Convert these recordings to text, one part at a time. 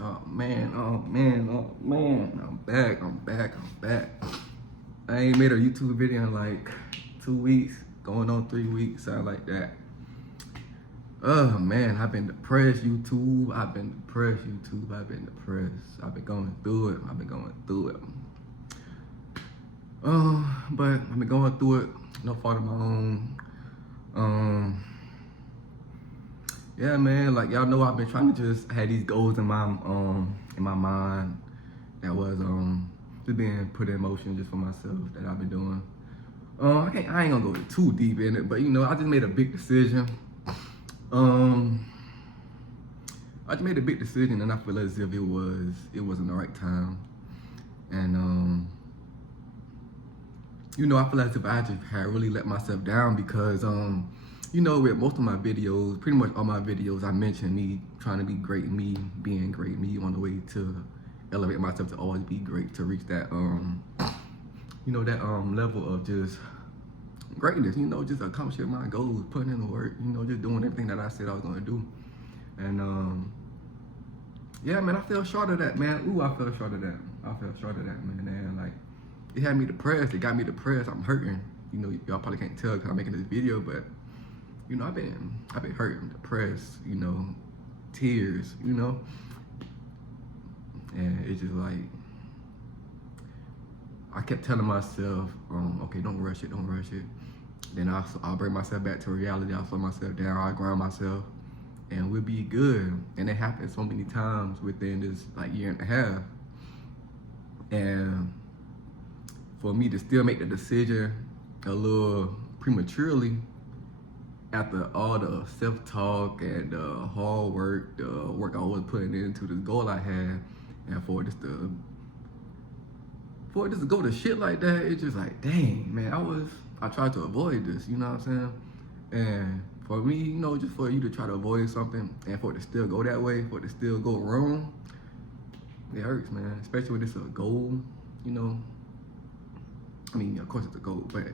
Oh man, oh man, oh man. I'm back. I ain't made a YouTube video in like 2 weeks, going on 3 weeks, something like that. Oh man, I've been depressed, YouTube. I've been depressed. I've been going through it. But I've been going through it, no fault of my own. Yeah, man, like y'all know, I've been trying to just have these goals in my mind that was just being put in motion just for myself that I've been doing. I ain't gonna go too deep in it, but you know, I just made a big decision. I just made a big decision, and I feel as if it wasn't the right time. And you know, I feel as if I just had really let myself down because you know, with most of my videos, pretty much all my videos, I mentioned me trying to be great, me being great, me on the way to elevate myself to always be great, to reach that you know, that level of just greatness, you know, just accomplishing my goals, putting in the work, you know, just doing everything that I said I was gonna do. And yeah, man, I fell short of that, man. I fell short of that. Man. And like, it had me depressed. It got me depressed. I'm hurting. You know, y'all probably can't tell because I'm making this video, but you know, I've been hurting, depressed. You know, tears. You know, and it's just like I kept telling myself, okay, don't rush it. Then I'll bring myself back to reality. I'll slow myself down. I'll ground myself, and we'll be good. And it happened so many times within this like year and a half. And for me to still make the decision a little prematurely after all the self-talk and the hard work, the work I was putting into this goal I had, and for it just to go to shit like that, it's just like, dang, man, I tried to avoid this, you know what I'm saying? And for me, you know, just for you to try to avoid something and for it to still go that way, for it to still go wrong, it hurts, man. Especially when it's a goal, you know. I mean, of course it's a goal, but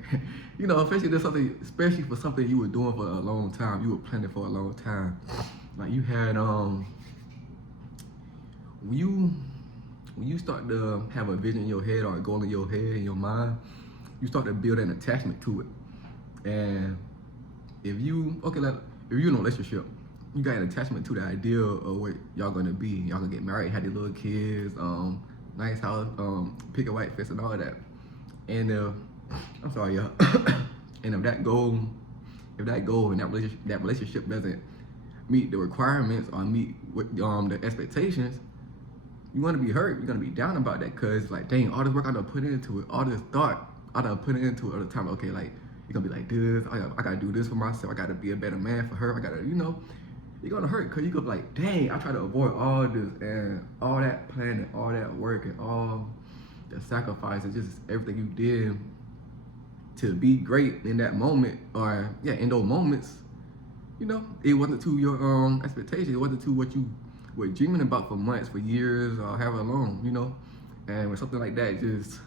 you know, especially for something you were doing for a long time, you were planning for a long time. Like you had when you start to have a vision in your head or a goal in your head, in your mind, you start to build an attachment to it. And if you're in a relationship, you got an attachment to the idea of what y'all gonna be. Y'all gonna get married, have these little kids, nice house, pick a white fence and all of that. And I'm sorry, y'all. And if that goal and that relationship doesn't meet the requirements or meet with the expectations, you're gonna be hurt. You're gonna be down about that, cause like, dang, all this work I done put into it, all this thought I done put into it all the time. Okay, like you're gonna be like this. I gotta do this for myself. I gotta be a better man for her. I gotta, you know, you're gonna hurt, cause you gonna be like, dang, I try to avoid all this and all that planning, all that work, and all the sacrifice and just everything you did to be great in that moment, or in those moments. You know, it wasn't to your expectation. It wasn't to what you were dreaming about for months, for years, or however long, you know. And when something like that just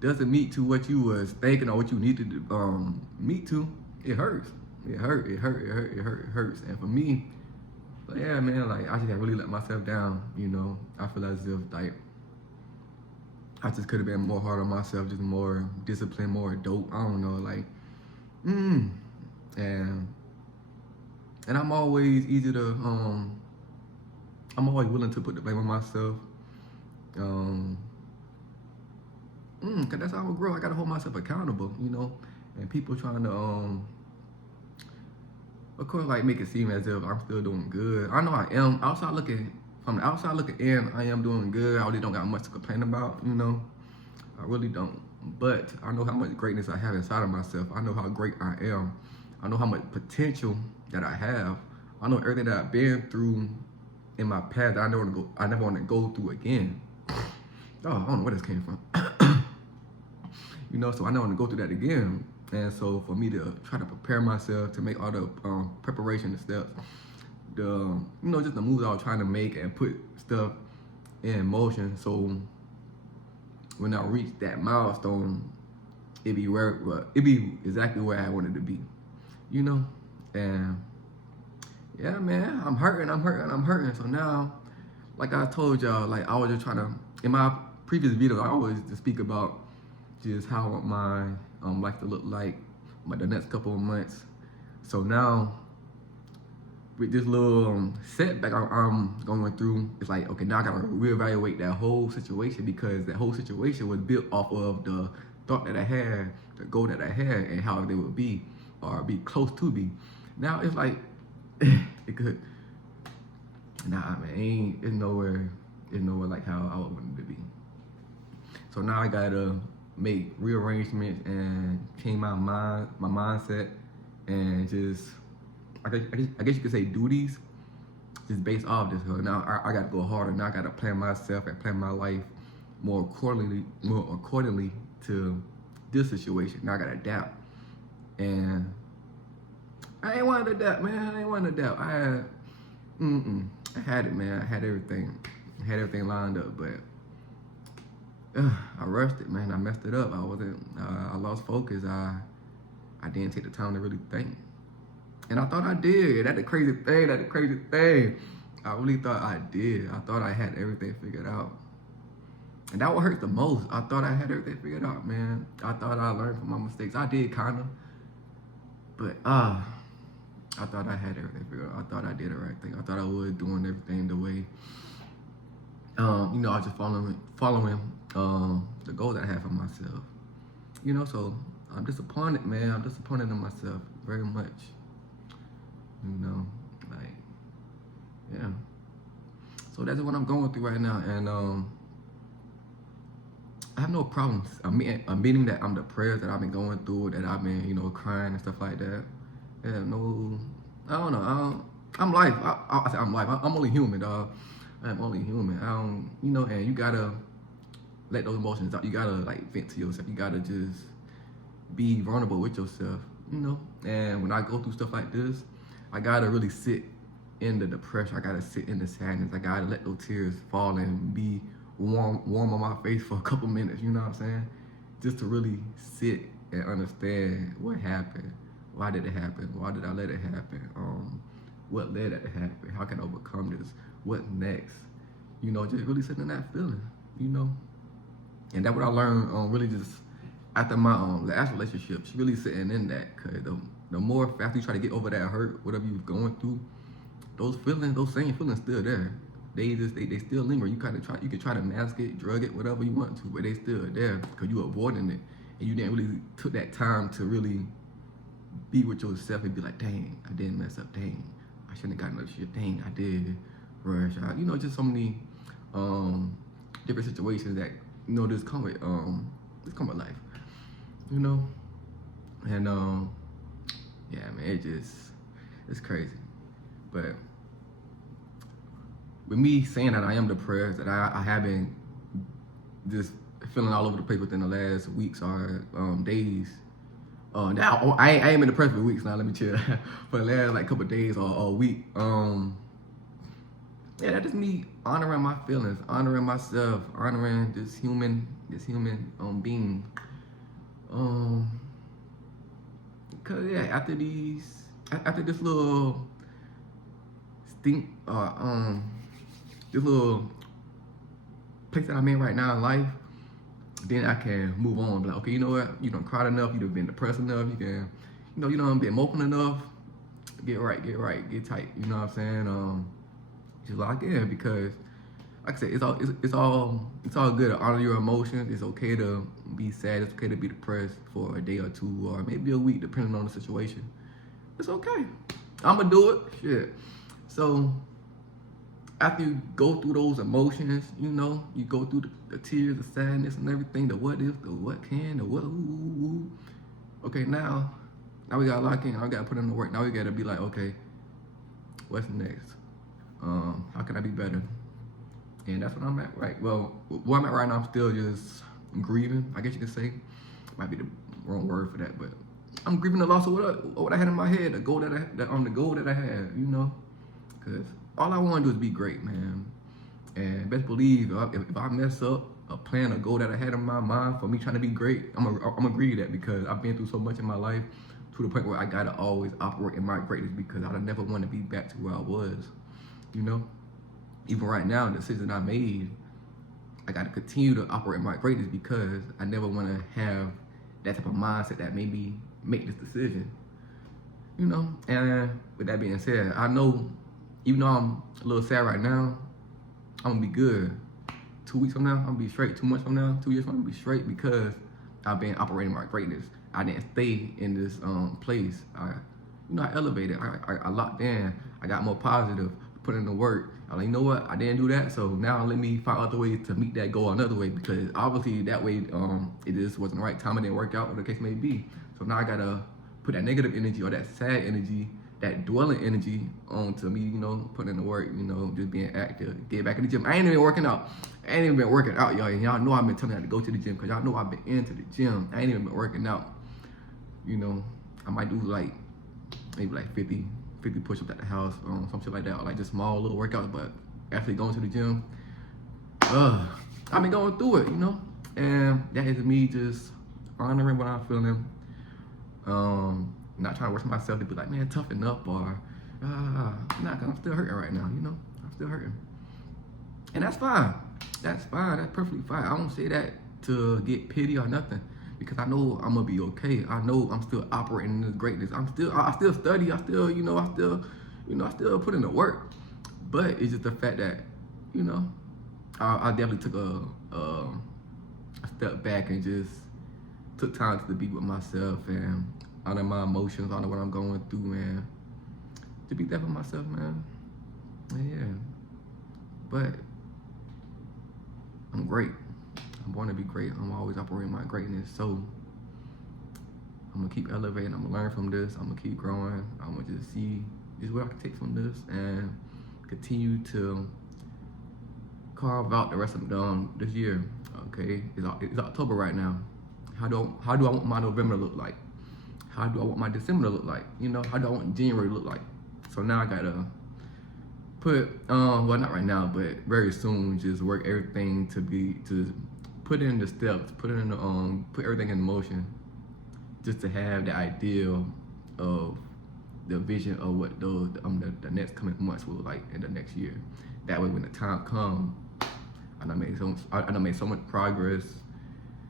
doesn't meet to what you was thinking or what you needed to meet to, it hurts. It hurts. And for me, like, yeah, man, like I just had really let myself down, you know. I feel as if like I just could have been more hard on myself, just more disciplined, more dope. I don't know, like, and I'm always I'm always willing to put the blame on myself. Cause that's how I grow. I gotta hold myself accountable, you know. And people trying to, of course, like make it seem as if I'm still doing good. I know I am. From the outside looking in, I am doing good. I really don't got much to complain about, you know. I really don't. But I know how much greatness I have inside of myself. I know how great I am. I know how much potential that I have. I know everything that I've been through in my past that I never want to go through again. Oh, I don't know where this came from. You know, so I never want to go through that again. And so for me to try to prepare myself to make all the preparation steps, you know, just the moves I was trying to make and put stuff in motion, so when I reach that milestone, it'd be exactly where I wanted to be, you know. And yeah, man, I'm hurting. So now, like I told y'all, like I was just trying to, in my previous videos, I always just speak about just how I want my life to look like the next couple of months. So now, with this little setback I'm going through, it's like, okay, now I gotta reevaluate that whole situation, because that whole situation was built off of the thought that I had, the goal that I had, and how they would be or be close to be. Now it's like, it could, nah, man, it's nowhere like how I wanted it to be. So now I gotta make rearrangements and change my mindset, and just, I guess you could say duties, just based off this. So now I gotta go harder. Now I gotta plan myself and plan my life more accordingly to this situation. Now I gotta adapt, and I ain't wanted to adapt, man. I ain't wanted to adapt. I had it, man. I had everything lined up, but I rushed it, man. I messed it up. I lost focus. I didn't take the time to really think. And I thought I did. That's the crazy thing. I really thought I did. I thought I had everything figured out. And that what hurts the most. I thought I had everything figured out, man. I thought I learned from my mistakes. I did, kinda. But I thought I had everything figured out. I thought I did the right thing. I thought I was doing everything the way, I was just following the goal that I had for myself. So I'm disappointed, man. I'm disappointed in myself very much. Like, yeah. So that's what I'm going through right now, and I have no problems admitting that I'm depressed, that I've been going through, that I've been, crying and stuff like that. Yeah, no, I don't know. I'm life. I say I'm life. I'm only human, dog. I'm only human. And you gotta let those emotions out. You gotta like vent to yourself. You gotta just be vulnerable with yourself, And when I go through stuff like this, I gotta really sit in the depression. I gotta sit in the sadness. I gotta let those tears fall and be warm on my face for a couple minutes. You know what I'm saying? Just to really sit and understand what happened. Why did it happen? Why did I let it happen? What led it to happen? How can I overcome this? What next? Just really sitting in that feeling. And that's what I learned. Really just after my last relationship, really sitting in that, cause the more after you try to get over that hurt, whatever you're going through, those same feelings still there. They still linger. You can try to mask it, drug it, whatever you want to, but they still there because you avoiding it, and you didn't really took that time to really be with yourself and be like, dang, I didn't mess up. Dang, I shouldn't have gotten that shit. Dang, I did rush. Just so many different situations that just come with life. And yeah, man, it's crazy. But with me saying that I am depressed, that I have been just feeling all over the place within the last weeks or days. Now I ain't been depressed for weeks now. Let me chill. For the last couple of days or a week. Yeah, that's just me honoring my feelings, honoring myself, honoring this human being. Cause yeah, after this little stink, this little place that I'm in right now in life, then I can move on. Be like, okay, you know what? You done cried enough. You done been depressed enough. You can, you done been moping enough. Get right, get tight. You know what I'm saying? Just lock in, because, like I said, it's all good to honor your emotions. It's okay to be sad. It's okay to be depressed for a day or two or maybe a week, depending on the situation. It's okay. I'ma do it. Shit. So after you go through those emotions, you go through the tears, the sadness, and everything, the what if, the what can, the what ooh. Okay, now we gotta lock in. I gotta put in the work. Now we gotta be like, okay, what's next? How can I be better? And that's what I'm at, right? Well, where I'm at right now, I'm still just grieving, I guess you could say. Might be the wrong word for that, but I'm grieving the loss of what I had in my head, the goal that I had, Because all I want to do is be great, man. And best believe, if I mess up a plan, a goal that I had in my mind for me trying to be great, I'm gonna agree to that, because I've been through so much in my life to the point where I gotta always operate in my greatness because I don't never want to be back to where I was. You know, even right now, the decision I made, I gotta continue to operate in my greatness because I never want to have that type of mindset that made me make this decision. You know, and with that being said, I know even though I'm a little sad right now, I'm gonna be good. 2 weeks from now, I'm gonna be straight. 2 months from now, 2 years from now, I'm gonna be straight because I've been operating my greatness. I didn't stay in this place. I elevated. I locked in. I got more positive. Put in the work. I like, you know what? I didn't do that, so now let me find other ways to meet that goal another way because obviously that way it just wasn't the right time. It didn't work out, whatever the case may be. So now I gotta put that negative energy or that sad energy, that dwelling energy onto me, you know, putting in the work, you know, just being active, get back in the gym. I ain't even working out. I ain't even been working out, y'all. And y'all know I've been telling y'all to go to the gym because y'all know I've been into the gym. I ain't even been working out. You know, I might do like, maybe like 50 push-ups at the house, some shit like that, or like just small little workouts, but actually going to the gym, I've been going through it, you know? And that is me just honoring what I'm feeling, not trying to rush myself to be like, man, toughen up, or, nah, cause I'm still hurting right now, you know? I'm still hurting. And that's fine. That's fine, that's perfectly fine. I don't say that to get pity or nothing, because I know I'm gonna be okay. I know I'm still operating in this greatness. I still study. I still put in the work. But it's just the fact that, you know, I definitely took a step back and just took time to be with myself and honor my emotions, honor what I'm going through, and to be there for myself, man. And yeah, but I'm great. I'm born to be great. I'm always operating my greatness. So I'm gonna keep elevating. I'm gonna learn from this. I'm gonna keep growing. I'm gonna just see just what I can take from this and continue to carve out the rest of this year. Okay, it's October right now. How do I want my November to look like? How do I want my December to look like? You know, how do I want January to look like? So now I gotta put well, not right now, but very soon, just work everything to put in the steps, put everything in motion, just to have the ideal of the vision of what the next coming months will look like in the next year. That way, when the time comes, I done made so much progress,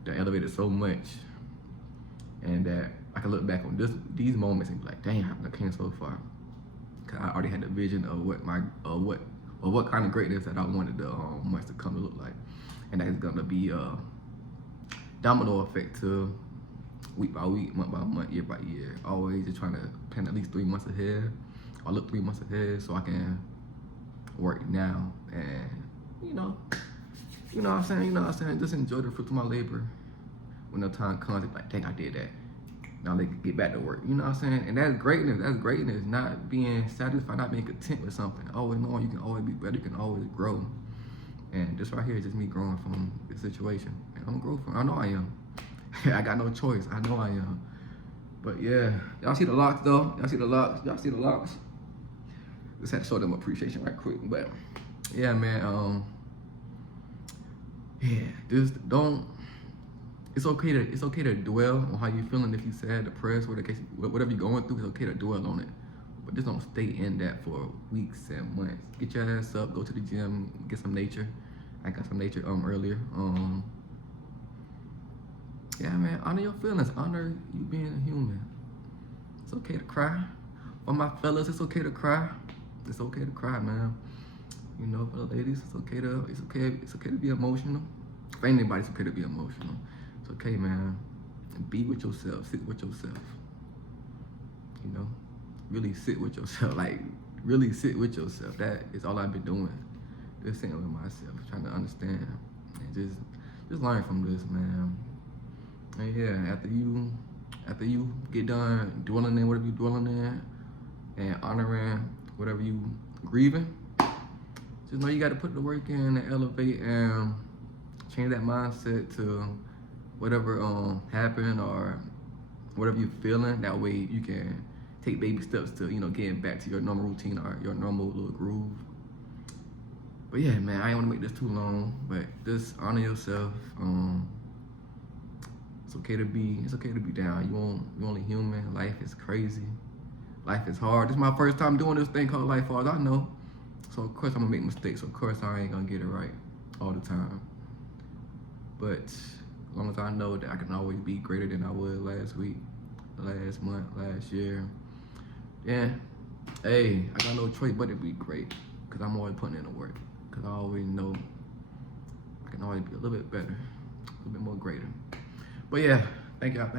that elevated so much, and that I can look back on these moments and be like, damn, I came so far. Cause I already had the vision of what kind of greatness that I wanted the months to come to look like. And that is gonna be a domino effect to week by week, month by month, year by year. Always just trying to plan at least 3 months ahead, or look 3 months ahead, so I can work now and you know what I'm saying, just enjoy the fruits of my labor. When the time comes, it's like, dang, I did that. Now they can get back to work. You know what I'm saying? And that's greatness. That's greatness. Not being satisfied, not being content with something. Always knowing you can always be better. You can always grow. And this right here is just me growing from this situation. And I'm gonna grow from. I know I am. I got no choice. I know I am. But yeah, y'all see the locks though. Y'all see the locks. Just had to show them appreciation right quick. But yeah, man. Yeah, just don't. It's okay to dwell on how you're feeling. If you're sad, depressed, whatever you're going through, it's okay to dwell on it. But just don't stay in that for weeks and months. Get your ass up, go to the gym, get some nature. I got some nature earlier. Yeah, man, honor your feelings. Honor you being a human. It's okay to cry. For my fellas, it's okay to cry. It's okay to cry, man. You know, for the ladies, it's okay to be emotional. For anybody, it's okay to be emotional. It's okay, man. Be with yourself. Sit with yourself. You know, really sit with yourself. Like, really sit with yourself. That is all I've been doing. Just sitting with myself, trying to understand, and just learn from this, man. And yeah, after you get done dwelling in whatever you dwelling in, and honoring whatever you grieving, just know you got to put the work in and elevate and change that mindset to whatever happened or whatever you're feeling. That way you can take baby steps to, you know, getting back to your normal routine or your normal little groove. But yeah, man, I ain't want to make this too long, but just honor yourself. It's okay to be down. You only human. Life is crazy. Life is hard. This is my first time doing this thing called life hard. I know. So of course I'm gonna make mistakes. Of course I ain't gonna get it right all the time. But as long as I know that I can always be greater than I was last week, last month, last year, yeah, hey, I got no choice but to be great. Cause I'm always putting in the work. Cause I always know I can always be a little bit better, a little bit more greater. But yeah, thank y'all.